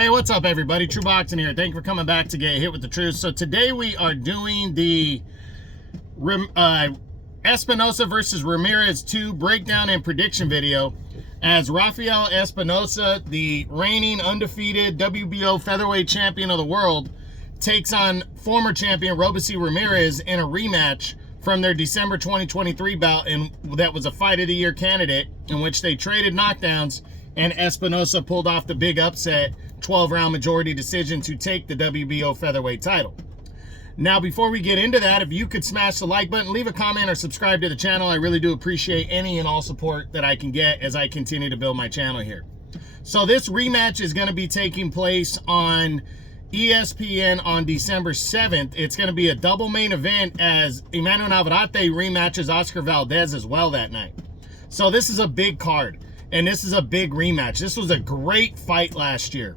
Hey, what's up, everybody? True Boxing here. Thank you for coming back to Get Hit with the Truth. So today we are doing the Espinoza versus Ramirez 2 breakdown and prediction video, as Rafael Espinoza, the reigning undefeated WBO featherweight champion of the world, takes on former champion Robeisy Ramirez in a rematch from their December 2023 bout, and that was a Fight of the Year candidate in which they traded knockdowns, and Espinoza pulled off the big upset 12-round majority decision to take the WBO featherweight title. Now, before we get into that, if you could smash the like button, leave a comment, or subscribe to the channel. I really do appreciate any and all support that I can get as I continue to build my channel here. So this rematch is going to be taking place on ESPN on December 7th. It's going to be a double main event, as Emmanuel Navarrete rematches Oscar Valdez as well that night. So this is a big card, and this is a big rematch. This was a great fight last year.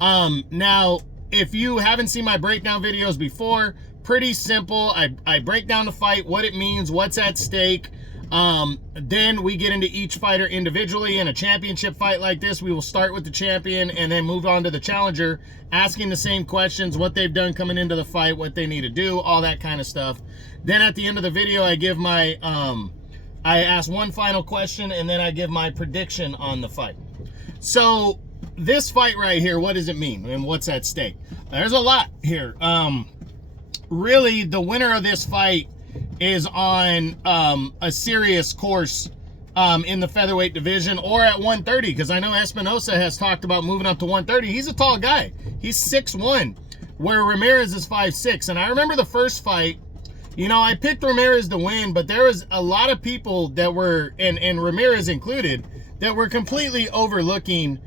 Now, if you haven't seen my breakdown videos before, pretty simple. I break down the fight, what it means, what's at stake. Then we get into each fighter individually. In a championship fight like this, we will start with the champion and then move on to the challenger, asking the same questions, what they've done coming into the fight, what they need to do, all that kind of stuff. Then at the end of the video, I give my, I ask one final question, and then I give my prediction on the fight. So this fight right here, what does it mean and what's at stake? There's a lot here. Really, the winner of this fight is on a serious course in the featherweight division, or at 130, because I know Espinoza has talked about moving up to 130. He's a tall guy. He's 6'1", where Ramirez is 5'6". And I remember the first fight, you know, I picked Ramirez to win, but there was a lot of people that were, and Ramirez included, that were completely overlooking,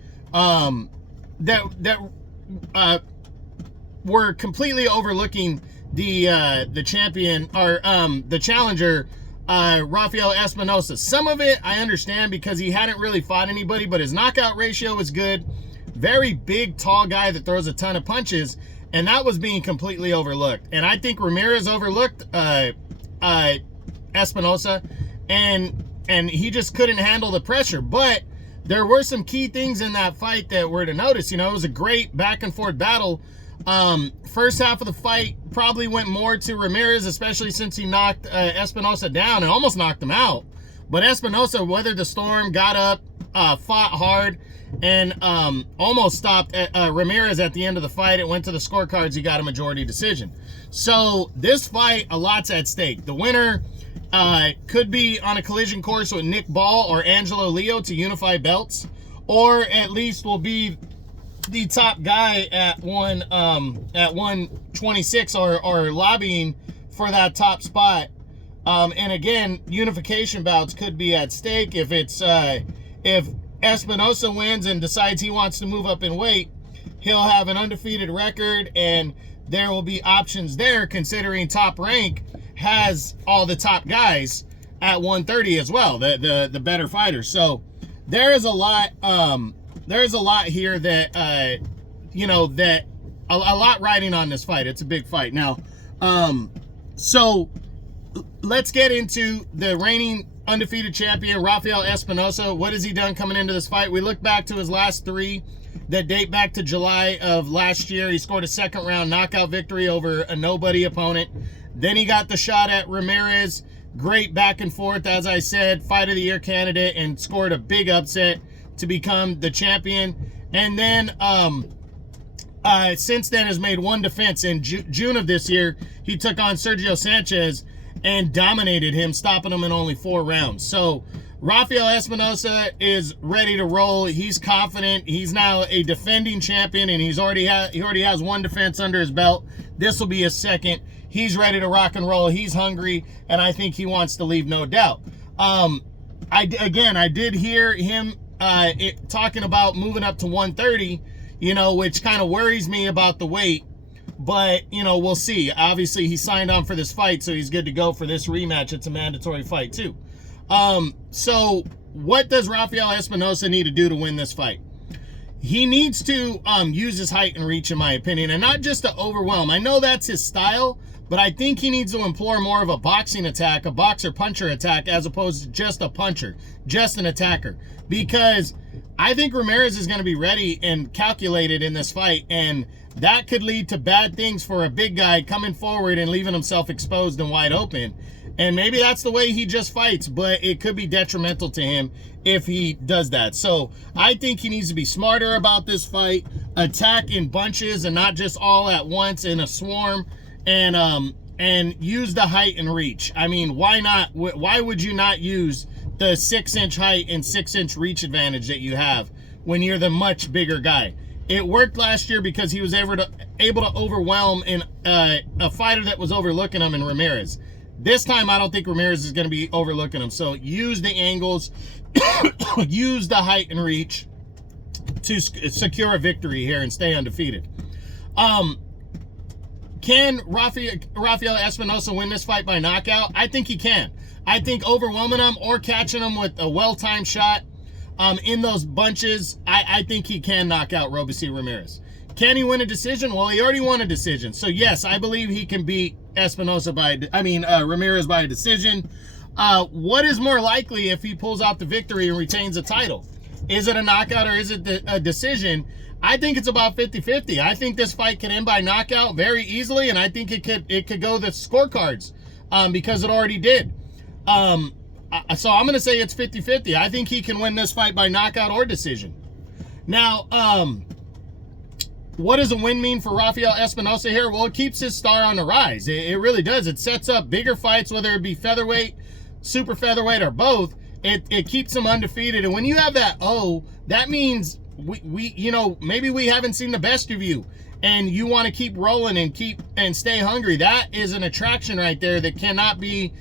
were completely overlooking the champion, or the challenger, Rafael Espinoza. Some of it I understand because he hadn't really fought anybody, but his knockout ratio was good. Very big, tall guy that throws a ton of punches, and that was being completely overlooked. And I think Ramirez overlooked Espinoza, and he just couldn't handle the pressure. But there were some key things in that fight that were to notice. You know, it was a great back and forth battle. First half of the fight probably went more to Ramirez, especially since he knocked Espinoza down and almost knocked him out. But Espinoza weathered the storm, got up, fought hard, and almost stopped Ramirez at the end of the fight. It went to the scorecards. He got a majority decision. So this fight, a lot's at stake. The winner could be on a collision course with Nick Ball or Angelo Leo to unify belts, or at least will be the top guy at 126, or lobbying for that top spot. And again, unification bouts could be at stake. If it's if Espinoza wins and decides he wants to move up in weight, he'll have an undefeated record, and there will be options there, considering Top Rank has all the top guys at 130 as well, the better fighters. So there is a lot. There's a lot here that, you know, that a lot riding on this fight. It's a big fight. Now, so let's get into the reigning undefeated champion, Rafael Espinoza. What has he done coming into this fight? We look back to his last three that date back to July of last year. He scored a second-round knockout victory over a nobody opponent. Then he got the shot at Ramirez. Great back and forth, as I said, Fight of the Year candidate, and scored a big upset to become the champion. And then since then has made one defense. In June of this year, he took on Sergio Sanchez and dominated him, stopping him in only 4 rounds. So Rafael Espinoza is ready to roll. He's confident. He's now a defending champion, and he already has one defense under his belt. This will be his second. He's ready to rock and roll. He's hungry, and I think he wants to leave, no doubt. I did hear him talking about moving up to 130, you know, which kind of worries me about the weight, but, you know, we'll see. Obviously, he signed on for this fight, so he's good to go for this rematch. It's a mandatory fight, too. So what does Rafael Espinoza need to do to win this fight? He needs to use his height and reach, in my opinion, and not just to overwhelm. I know that's his style, but I think he needs to employ more of a boxing attack, a boxer-puncher attack, as opposed to just a puncher, just an attacker. Because I think Ramirez is going to be ready and calculated in this fight, and that could lead to bad things for a big guy coming forward and leaving himself exposed and wide open. And maybe that's the way he just fights, but it could be detrimental to him if he does that. So I think he needs to be smarter about this fight, attack in bunches and not just all at once in a swarm, and use the height and reach. I mean, why not? Why would you not use the 6-inch height and 6-inch reach advantage that you have when you're the much bigger guy? It worked last year because he was able to overwhelm a fighter that was overlooking him in Ramirez. This time, I don't think Ramirez is going to be overlooking him. So use the angles, use the height and reach to secure a victory here and stay undefeated. Can Rafael Espinoza win this fight by knockout? I think he can. I think overwhelming him or catching him with a well-timed shot in those bunches, I think he can knock out Robeisy Ramirez. Can he win a decision? Well, he already won a decision. So yes, I believe he can beat Ramirez by a decision. What is more likely if he pulls out the victory and retains the title? Is it a knockout or is it a decision? I think it's about 50-50. I think this fight could end by knockout very easily, and I think it could go the scorecards because it already did. So I'm going to say it's 50-50. I think he can win this fight by knockout or decision. Now, what does a win mean for Rafael Espinoza here? Well, it keeps his star on the rise. It really does. It sets up bigger fights, whether it be featherweight, super featherweight, or both. It keeps him undefeated. And when you have that O, that means maybe we haven't seen the best of you, and you want to keep rolling and stay hungry. That is an attraction right there that cannot be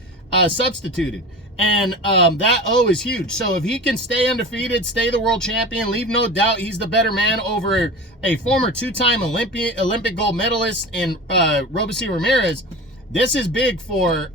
substituted. And that O is huge. So if he can stay undefeated, stay the world champion, leave no doubt he's the better man over a former two-time Olympic gold medalist in Robeisy Ramirez, this is big for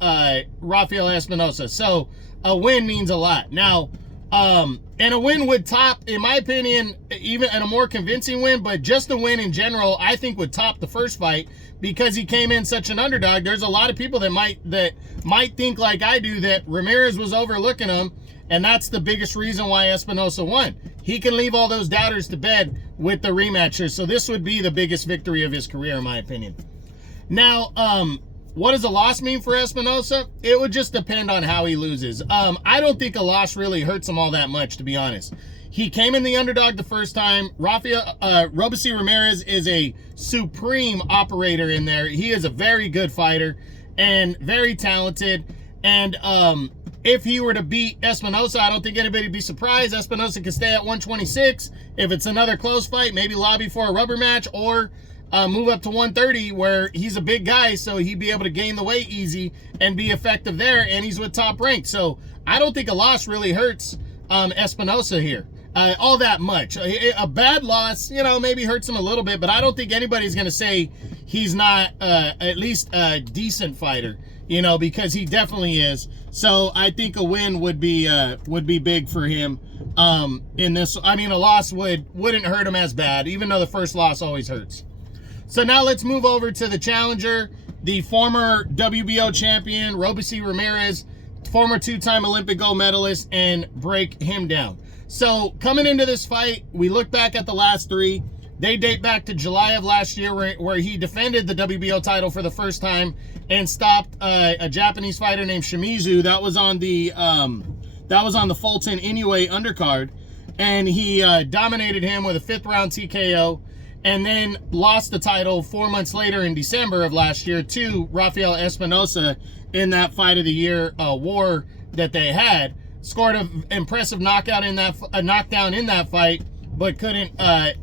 Rafael Espinoza. So a win means a lot. Now, and a win would top, in my opinion, even in a more convincing win, but just a win in general, I think would top the first fight because he came in such an underdog. There's a lot of people that might think like I do that Ramirez was overlooking him, and that's the biggest reason why Espinoza won. He can leave all those doubters to bed with the rematchers, so this would be the biggest victory of his career, in my opinion. Now, what does a loss mean for Espinoza? It would just depend on how he loses. I don't think a loss really hurts him all that much, to be honest. He came in the underdog the first time. Robeisy Ramirez is a supreme operator in there. He is a very good fighter and very talented. And if he were to beat Espinoza, I don't think anybody would be surprised. Espinoza can stay at 126. If it's another close fight, maybe lobby for a rubber match or move up to 130 where he's a big guy, so he'd be able to gain the weight easy and be effective there, and he's with top rank. So I don't think a loss really hurts Espinoza here all that much. A bad loss, maybe hurts him a little bit, but I don't think anybody's going to say he's not at least a decent fighter, because he definitely is. So I think a win would be big for him in this. I mean, a loss wouldn't hurt him as bad, even though the first loss always hurts. So now let's move over to the challenger, the former WBO champion, Robeisy Ramirez, former two-time Olympic gold medalist, and break him down. So coming into this fight, we look back at the last three. They date back to July of last year where he defended the WBO title for the first time and stopped a Japanese fighter named Shimizu. That was on the Fulton Inoue undercard. And he dominated him with a 5th round TKO. And then lost the title 4 months later in December of last year to Rafael Espinoza in that fight of the year war that they had. Scored an impressive knockdown in that fight, but couldn't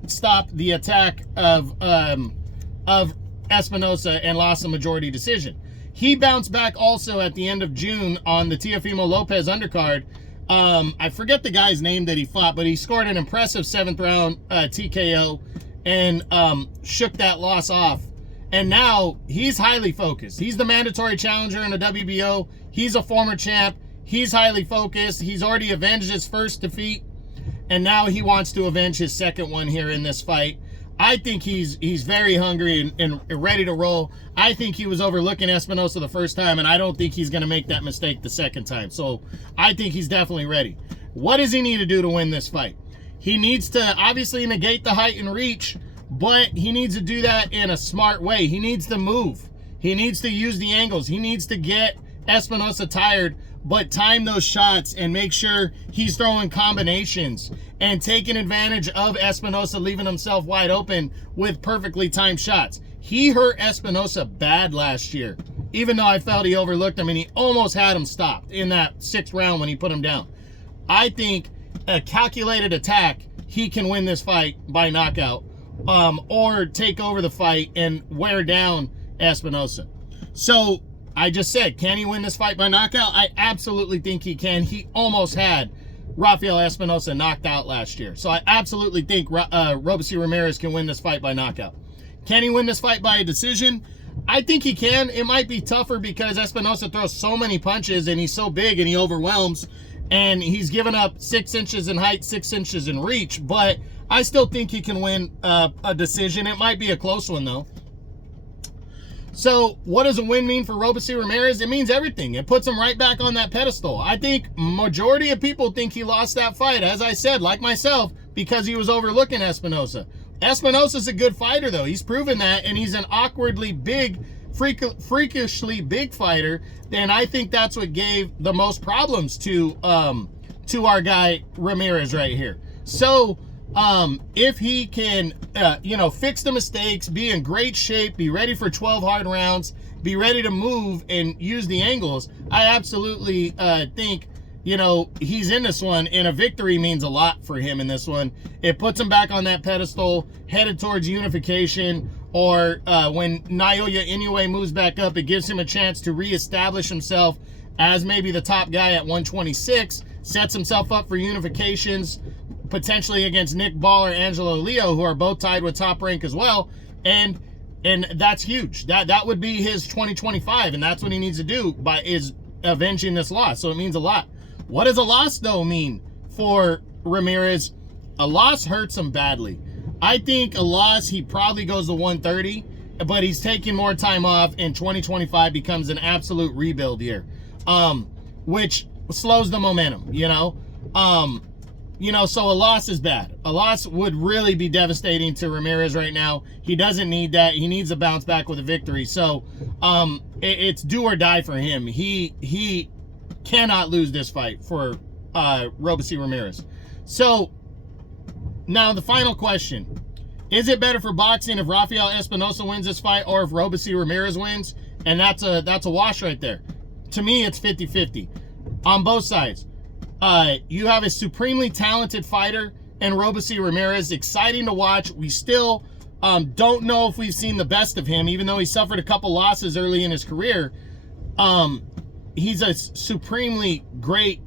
stop the attack of Espinoza and lost a majority decision. He bounced back also at the end of June on the Teofimo Lopez undercard. I forget the guy's name that he fought, but he scored an impressive 7th round TKO. And shook that loss off. And now he's highly focused. He's the mandatory challenger in the WBO. He's a former champ. He's highly focused. He's already avenged his first defeat. And now he wants to avenge his second one here in this fight. I think he's very hungry and ready to roll. I think he was overlooking Espinoza the first time, and I don't think he's going to make that mistake the second time. So I think he's definitely ready. What does he need to do to win this fight? He needs to obviously negate the height and reach, but he needs to do that in a smart way. He needs to move. He needs to use the angles. He needs to get Espinoza tired, but time those shots and make sure he's throwing combinations and taking advantage of Espinoza leaving himself wide open with perfectly timed shots. He hurt Espinoza bad last year, even though I felt he overlooked him and he almost had him stopped in that 6th round when he put him down. I think a calculated attack, he can win this fight by knockout, or take over the fight and wear down Espinoza. So I just said, can he win this fight by knockout? I absolutely think he can. He almost had Rafael Espinoza knocked out last year. So I absolutely think Robeisy Ramirez can win this fight by knockout. Can he win this fight by a decision? I think he can. It might be tougher because Espinoza throws so many punches and he's so big and he overwhelms, and he's given up 6 inches in height, 6 inches in reach, but I still think he can win a decision. It might be a close one though. So what does a win mean for Robeisy Ramirez? It means everything. It puts him right back on that pedestal. I think majority of people think he lost that fight, as I said, like myself, because he was overlooking Espinoza. Espinoza's a good fighter though. He's proven that, and he's an awkwardly big, freakishly big fighter, and I think that's what gave the most problems to our guy Ramirez right here. So if he can fix the mistakes, be in great shape, be ready for 12 hard rounds, be ready to move and use the angles, I absolutely think he's in this one, and a victory means a lot for him in this one. It puts him back on that pedestal, headed towards unification, or when Naoya Inoue moves back up, it gives him a chance to reestablish himself as maybe the top guy at 126, sets himself up for unifications, potentially against Nick Ball or Angelo Leo, who are both tied with Top Rank as well, and that's huge. That would be his 2025, and that's what he needs to do is avenging this loss. So it means a lot. What does a loss though mean for Ramirez? A loss hurts him badly. I think a loss, he probably goes to 130, but he's taking more time off, and 2025 becomes an absolute rebuild year, which slows the momentum, so a loss is bad. A loss would really be devastating to Ramirez right now. He doesn't need that. He needs to bounce back with a victory. So it's do or die for him. He cannot lose this fight for Robeisy Ramirez. So now the final question. Is it better for boxing if Rafael Espinoza wins this fight or if Robeisy Ramirez wins? And that's a wash right there. To me, it's 50-50 on both sides. You have a supremely talented fighter and Robeisy Ramirez, exciting to watch. We still don't know if we've seen the best of him, even though he suffered a couple losses early in his career. He's a supremely great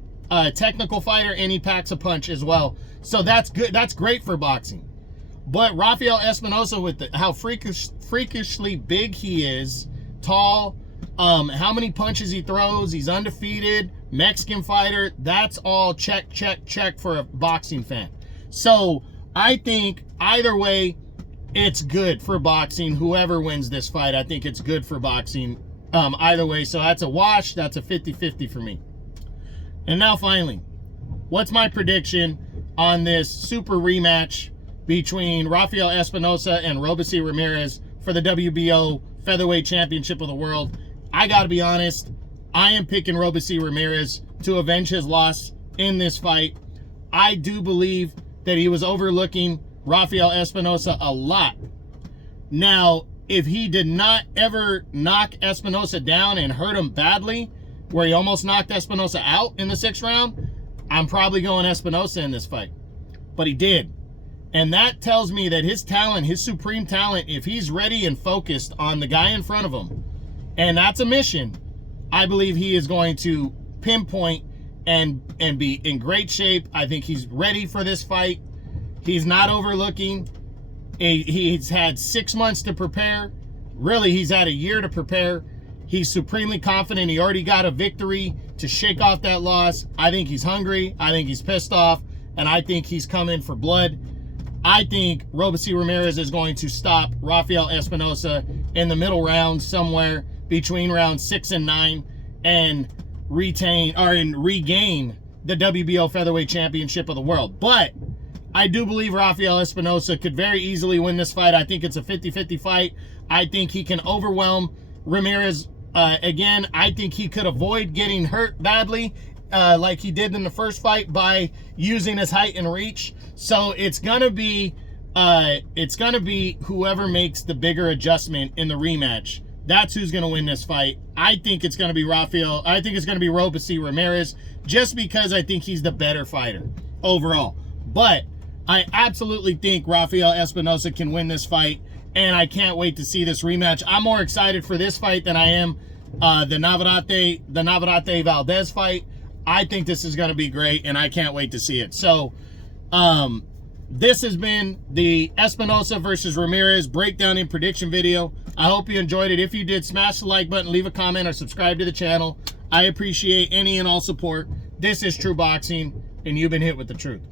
technical fighter, and he packs a punch as well. So that's good. That's great for boxing. But Rafael Espinoza, with how freakishly big he is, tall, how many punches he throws, he's undefeated, Mexican fighter, that's all check, check, check for a boxing fan. So I think either way, it's good for boxing. Whoever wins this fight, I think it's good for boxing either way. So that's a wash. That's a 50-50 for me. And now finally, what's my prediction on this super rematch between Rafael Espinoza and Robeisy Ramirez for the WBO Featherweight Championship of the World? I got to be honest, I am picking Robeisy Ramirez to avenge his loss in this fight. I do believe that he was overlooking Rafael Espinoza a lot. Now, if he did not ever knock Espinoza down and hurt him badly, where he almost knocked Espinoza out in the 6th round, I'm probably going Espinoza in this fight. But he did. And that tells me that his talent, his supreme talent, if he's ready and focused on the guy in front of him, and that's a mission, I believe he is going to pinpoint and be in great shape. I think he's ready for this fight. He's not overlooking. He's had 6 months to prepare. Really, he's had a year to prepare. He's supremely confident. He already got a victory to shake off that loss. I think he's hungry. I think he's pissed off. And I think he's coming for blood. I think Robeisy Ramirez is going to stop Rafael Espinoza in the middle round somewhere between rounds 6 and 9 and regain the WBO Featherweight Championship of the World. But I do believe Rafael Espinoza could very easily win this fight. I think it's a 50-50 fight. I think he can overwhelm Ramirez. Again, I think he could avoid getting hurt badly like he did in the first fight by using his height and reach. So it's gonna be whoever makes the bigger adjustment in the rematch. That's who's gonna win this fight. I think it's gonna be Rafael. I think it's gonna be Robeisy Ramirez, just because I think he's the better fighter overall. But I absolutely think Rafael Espinoza can win this fight, and I can't wait to see this rematch. I'm more excited for this fight than I am the Navarrete Valdez fight. I think this is going to be great, and I can't wait to see it. So, this has been the Espinoza versus Ramirez breakdown and prediction video. I hope you enjoyed it. If you did, smash the like button, leave a comment, or subscribe to the channel. I appreciate any and all support. This is True Boxing, and you've been hit with the truth.